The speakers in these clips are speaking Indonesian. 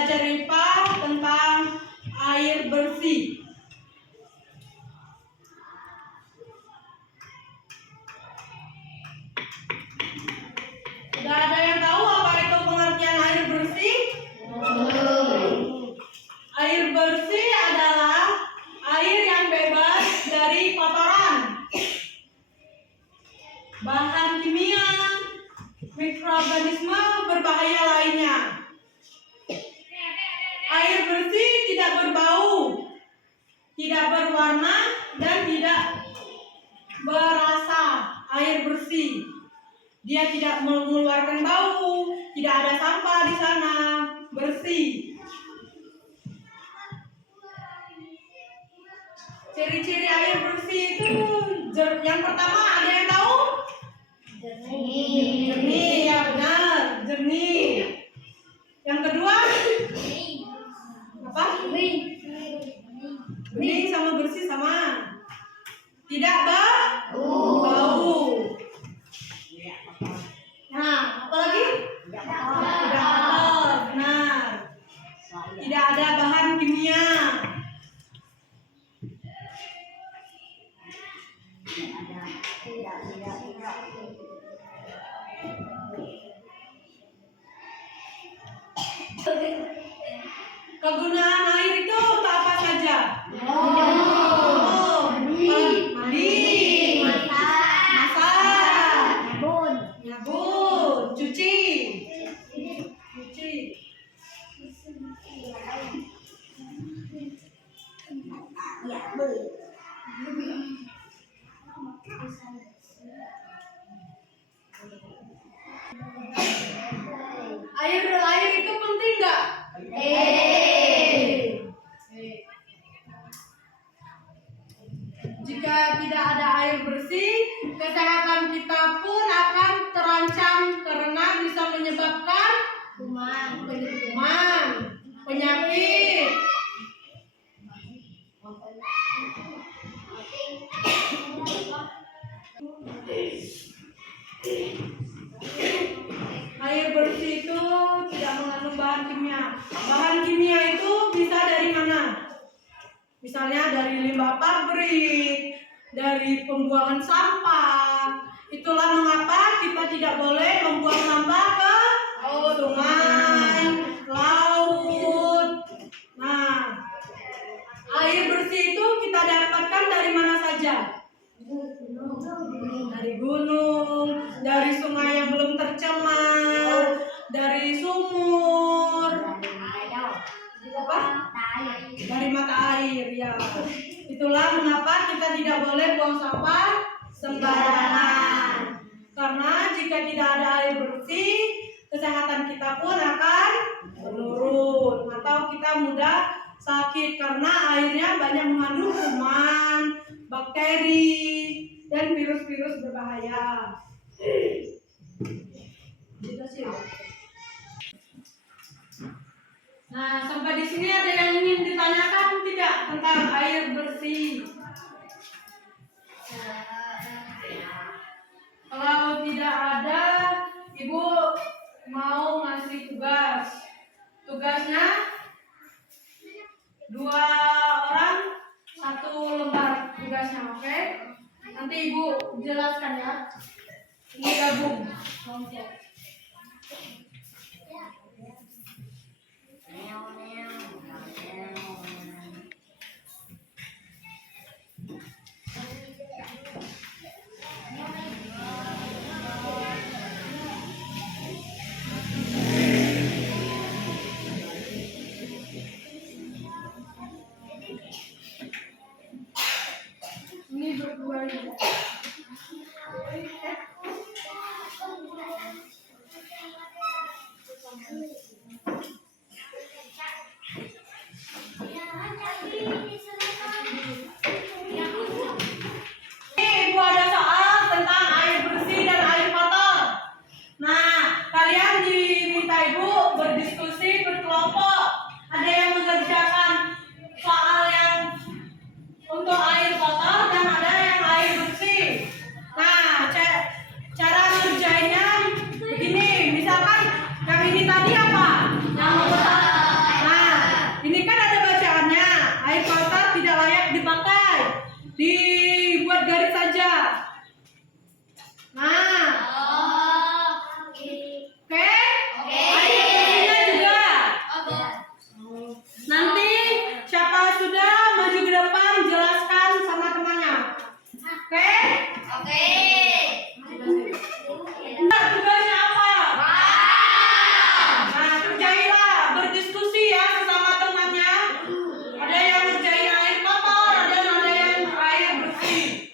belajar IPA tentang air bersih. Sudah ada yang tahu apa itu pengertian air bersih? Air bersih adalah air yang bebas dari kotoran, bahan kimia, mikroorganisme berbahaya lainnya. Air bersih tidak berbau, tidak berwarna, dan tidak berasa. Air bersih, dia tidak mengeluarkan bau, tidak ada sampah di sana, bersih. Ciri-ciri air bersih itu yang pertama, ada yang tahu? Jernih, ya benar, jernih. Yang kedua, apa? Bening sama bersih sama. Tidak bau. Nah, apa lagi? Tidak kotor, benar. Tidak ada bahan kimia. Kegunaan air itu untuk apa saja? Mandi, masak, nyabun, cuci. Air itu penting nggak? Jika tidak ada air bersih, kesehatan kita pun akan terancam karena bisa menyebabkan kuman, penyakit. Air bersih itu tidak mengandung bahan kimia. Bahan kimia itu bisa dari mana? Misalnya dari limbah pabrik, dari pembuangan sampah. Itulah mengapa kita tidak boleh membuang sampah ke sungai, laut. Nah, air bersih itu kita dapatkan dari mana saja? Dari gunung, dari sungai yang belum tercemar, dari sumur, dari mata air, ya. Itulah mengapa kita tidak boleh buang sampah sembarangan. Karena jika tidak ada air bersih, kesehatan kita pun akan menurun atau kita mudah sakit karena airnya banyak mengandung kuman, bakteri, dan virus-virus berbahaya. Nah, sampai di sini ada yang ingin ditanyakan tidak tentang air bersih? Kalau tidak ada, Ibu mau ngasih tugas. Tugasnya 2 orang 1 lembar tugasnya, oke? Nanti Ibu jelaskan ya. Ini gabung kelompok. Ini berdua ini. Nah, tugasnya apa? Nah, kerjailah, berdiskusi ya sesama temannya. Ada yang ngerjain air kotor, ada yang air bersih.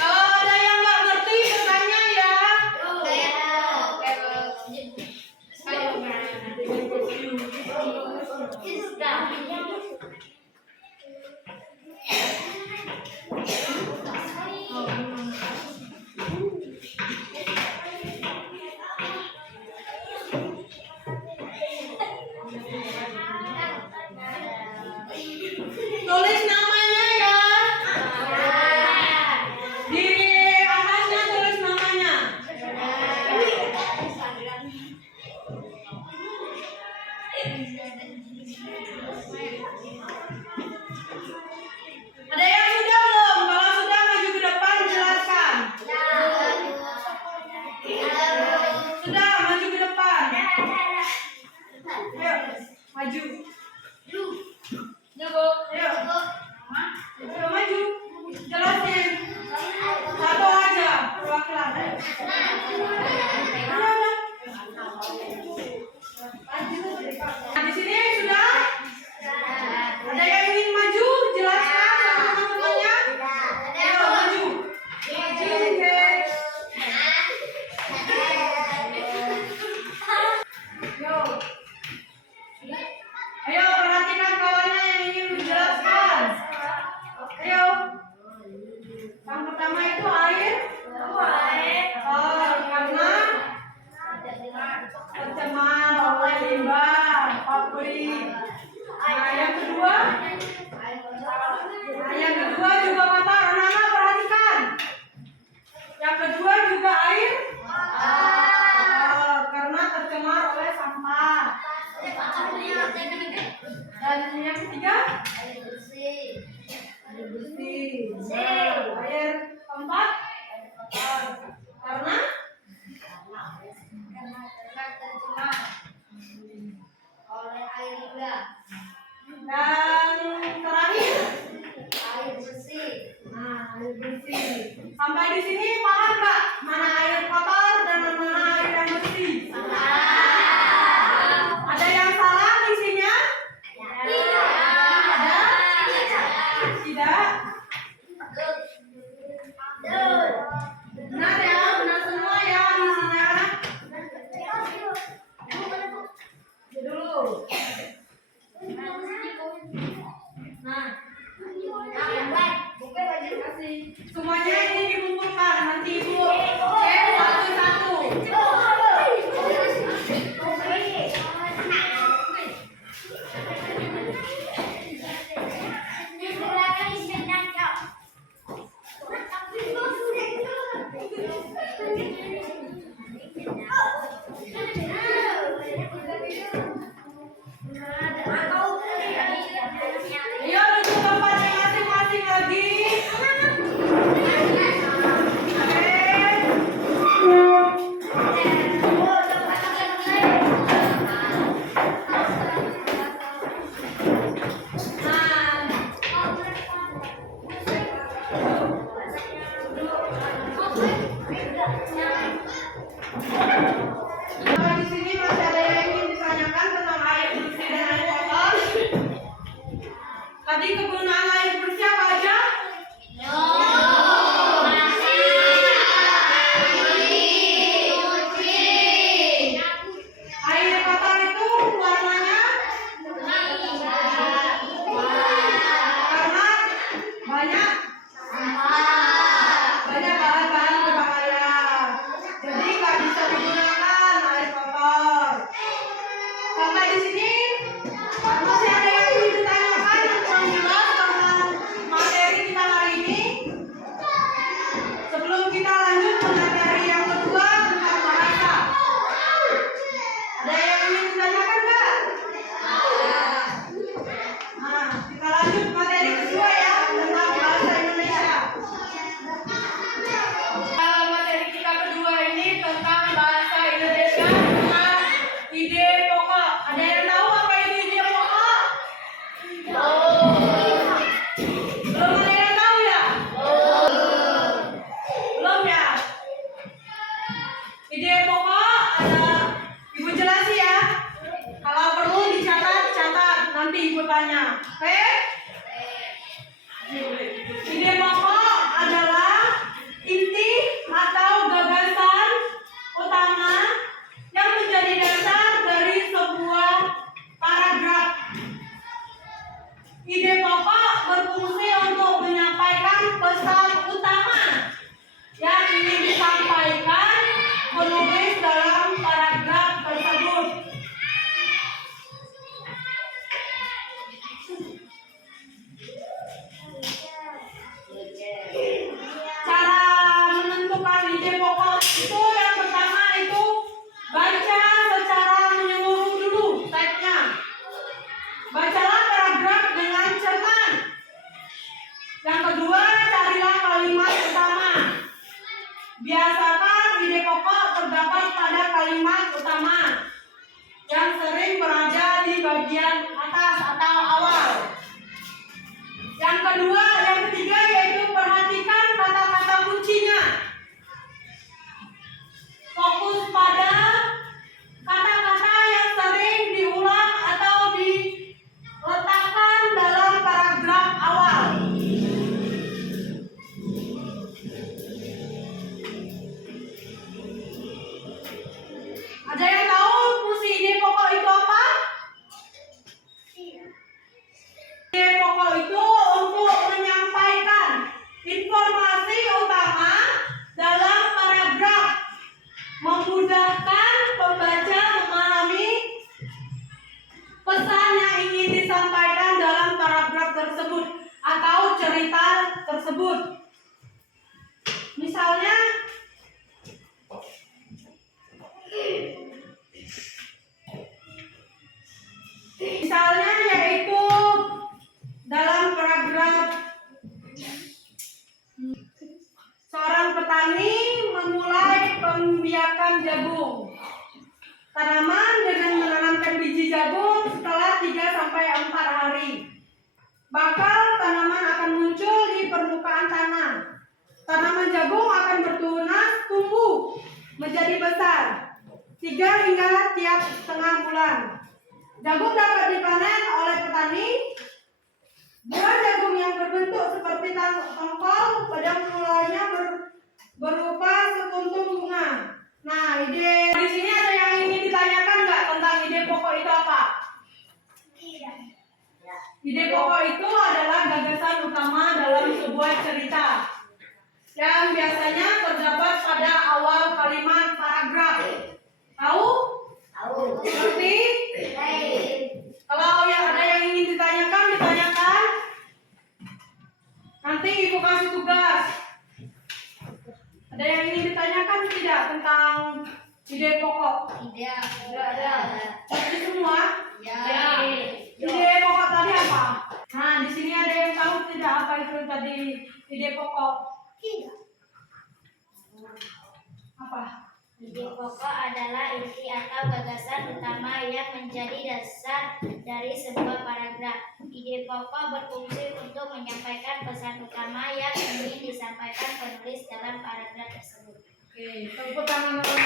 Kalau ada yang nggak ngerti bertanya ya. Tulis namanya ya. Di atasnya tulis namanya. Ada yang sudah belum? Kalau sudah maju ke depan jelaskan. Sudah maju ke depan. Ayo maju. Ayo. Ayo maju. Jelasin. Satu aja perwakilan. Nah, di sini sudah. Ada yang ingin maju? Jelaskan sama teman-temannya. Ayo maju. Ayo perhatikan kawannya yang ingin menjelaskan. Ayo. Yang pertama itu air. Karena tercemar oleh limbah pabrik. Nah, yang kedua juga apa? Anak-anak perhatikan. Yang kedua juga air. Karena tercemar oleh sampah. Dan yang ketiga air bersih. Air keempat karena tercemar oleh air limbah. Dan terakhir air bersih. Nah, air bersih. Sampai di sini paham nggak? Mana air kotor dan mana air yang bersih? Ada yang salah isinya? Ada? Tidak? Benar ya, benar semua ya isinya. Dulu. Nah, semuanya ini dikumpulkan nanti ibu cek satu-satu. Ayo duduk tempatnya masing-masing lagi. Di sini masih ada yang ingin ditanyakan tentang air bersih dan air kotor. Tadi kegunaan air bersih apa aja? Air kotor itu warnanya karena banyak bahan-bahan berbahaya. Jadi nggak bisa digunakan air kotor. Sampai di sini masih ada yang ingin ditanyakan kurang jelas tentang Ide pokok ada, Ibu jelasin ya. Kalau perlu dicatat, catat. Nanti Ibu tanya. Oke? Ide pokok adalah inti atau gagasan utama yang menjadi dasar dari sebuah paragraf. Ide pokok berfungsi untuk menyampaikan pesan utama yang ingin disampaikan penulis dalam paragraf tersebut. Cara menentukan ide pokok itu yang pertama itu baca secara menyeluruh dulu teksnya. Bacalah paragraf dengan cermat. Yang kedua, carilah kalimat utama. Biasakan ide pokok terdapat pada kalimat utama yang sering berada di bagian atas atau awal. Yang kedua, yang ketiga yaitu perhatikan kata-kata kuncinya. Fokus pada kata-kata yang sering diulang atau diletakkan dalam paragraf awal. Ada yang tahu fungsi ide pokok itu apa? Ide pokok itu untuk menyampaikan informasi utama dalam paragraf, memudahkan pembaca memahami pesan yang ingin disampaikan dalam paragraf tersebut atau cerita tersebut. Misalnya yaitu dalam paragraf seorang petani memulai pembiakan jagung. Tanaman dengan menanamkan biji jagung setelah 3-4 hari. Bakal tanaman akan muncul di permukaan tanah. Tanaman jagung akan bertunas tumbuh menjadi besar 3 hingga tiap setengah bulan. Jagung dapat dipanen oleh petani. Buah jagung yang berbentuk seperti tongkol pada mulanya berupa sekuntum bunga. Nah, ide di sini ada yang ingin ditanyakan nggak tentang ide pokok itu apa? Ide pokok itu adalah gagasan utama dalam sebuah cerita yang biasanya terdapat pada awal kalimat paragraf. Tahu? Tahu. Seperti? Kalau yang ada yang ingin ditanyakan, ditanyakan. Nanti Ibu kasih tugas. Ada yang ingin ditanyakan tidak tentang ide pokok? Tidak. Tidak ada. Jadi semua? Ya. Ide pokok tadi apa? Nah, di sini ada yang tahu tidak apa itu tadi ide pokok? Tidak. Apa? Ide pokok adalah inti atau gagasan utama yang menjadi dasar dari sebuah paragraf. Ide pokok berfungsi untuk menyampaikan pesan utama yang ingin disampaikan penulis dalam paragraf tersebut. Oke, tepuk tangan untuk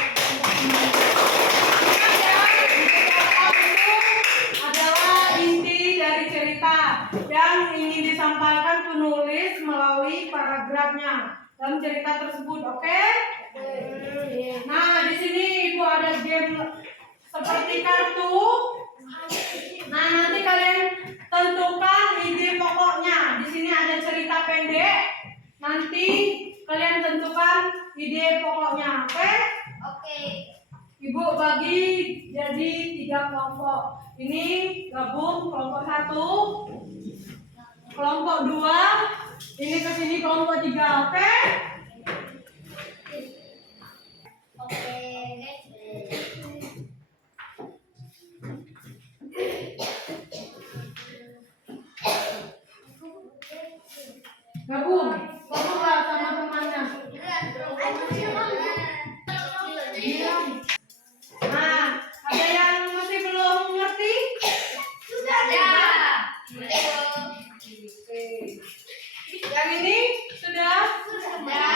adalah inti dari cerita yang ingin disampaikan penulis melalui paragrafnya dalam cerita tersebut. Oke? Nah, di sini Ibu ada game seperti kartu. Nah, nanti kalian tentukan ide pokoknya. Di sini ada cerita pendek. Nanti kalian tentukan ide pokoknya. Oke? Oke. Ibu bagi jadi 3 kelompok. Ini gabung kelompok 1, kelompok 2, ini ke sini kelompok 3. Oke? Oke. Gabung. Ngomonglah sama temannya. Nah, ada yang masih belum ngerti? Sudah ada. Yang ini sudah? Sudah.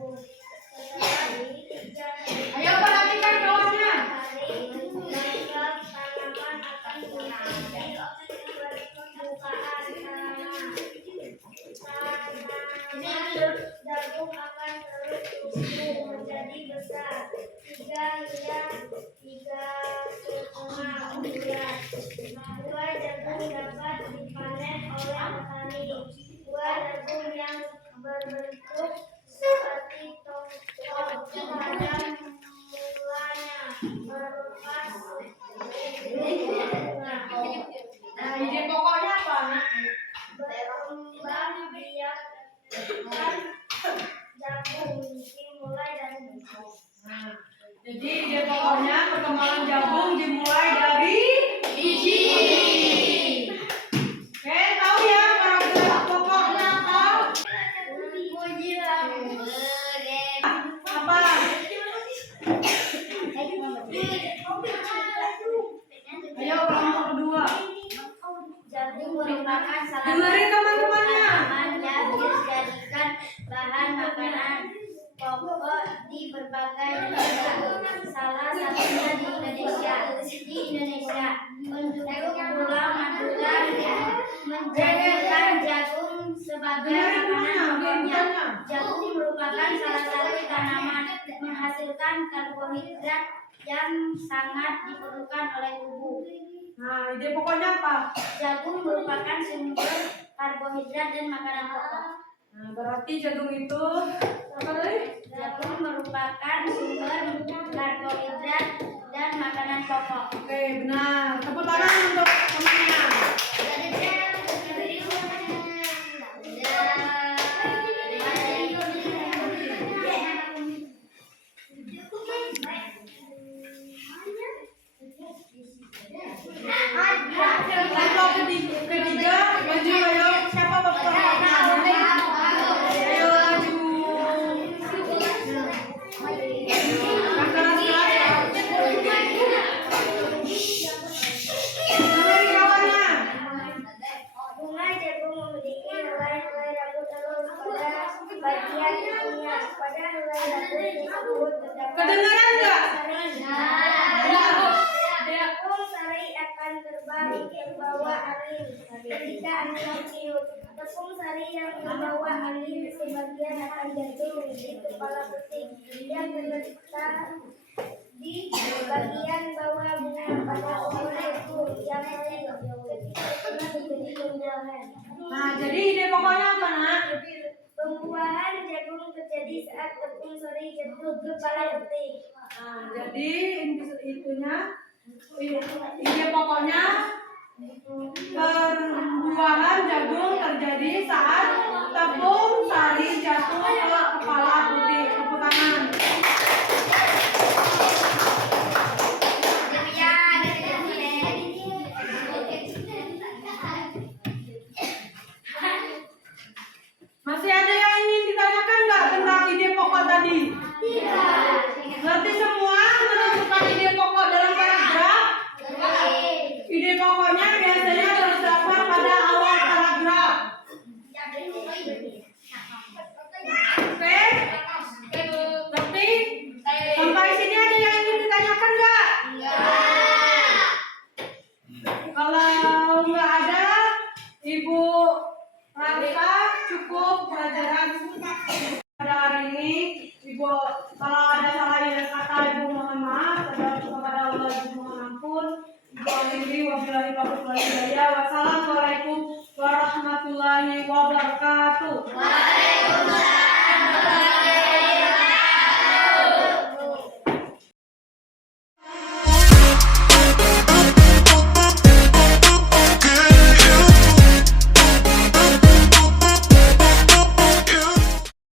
jagung. Setelah dikejar Ayo perhatikan bawahnya. maka tanaman akan tumbuh di permukaan tanaman jagung akan terus tumbuh menjadi besar 3 hingga 3,5 bulan. Buah jagung dapat dipanen oleh petani. Buah jagung yang berbentuk seperti tongkol pada mulanya berupa bunga. Nah, ide pokoknya apa? Berkembang biakkan jagung dimulai dari Nah, jadi ide pokoknya perkembangan jagung dimulai dari biji. Oke, tahu ya paragraf pokoknya apa? Apa? Ayo kelompok kedua. Jagung merupakan salah Dengerin teman-temannya. tanaman yang dijadikan bahan makanan pokok di berbagai negara, salah satunya di Indonesia. Untuk Pulau Madura menjadikan jagung sebagai makanan pokoknya. Jagung merupakan salah satu tanaman menghasilkan karbohidrat yang sangat diperlukan oleh tubuh. Nah, ide pokoknya apa? Jagung merupakan sumber karbohidrat dan makanan pokok. Nah, berarti jagung itu apa tadi? Jagung merupakan sumber karbohidrat dan makanan pokok. Oke, benar. Tepuk tangan untuk temannya. Kelompok ketiga, maju ayo. Siapa pertama? Ayo maju. Dengerin kawannya. Bunga jagung memiliki helai-helai rambut halus pada bagian daunnya. Pada helai rambut tersebut terdapat Kedengeran nggak? Jagung sari akan terbang ke bawah angin ketika angin bertiup. Tepung sari yang membawa angin sebagian akan jatuh di kepala petik yang terletak di bagian bawah bunga pada pohon jagung yang lain ketika tengah menjadi pembuahan. Nah, jadi ide pokoknya apa, Nak? Pembuahan jagung terjadi saat tepung sari jatuh ke kepala petik. Nah, jadi ide pokoknya pembuahan jagung terjadi saat tepung sari jatuh ke kepala putih. Tepuk tangan. Masih ada yang ingin ditanyakan nggak tentang ide pokok tadi? Ngerti semua menentukan ide pokok dalam paragraf? Ide pokoknya biasanya terdapat pada awal paragraf. Oke? Ngerti? Sampai sini ada yang ingin ditanyakan nggak? Kalau nggak ada, Ibu rasa cukup pelajaran pada hari ini. Ibu, kalau ada salah kata, Ibu mohon maaf. Kepada Allah Ibu mohon ampun. Ibu akhiri wabillahi taufiq wal hidayah. Wassalamualaikum warahmatullahi wabarakatuh.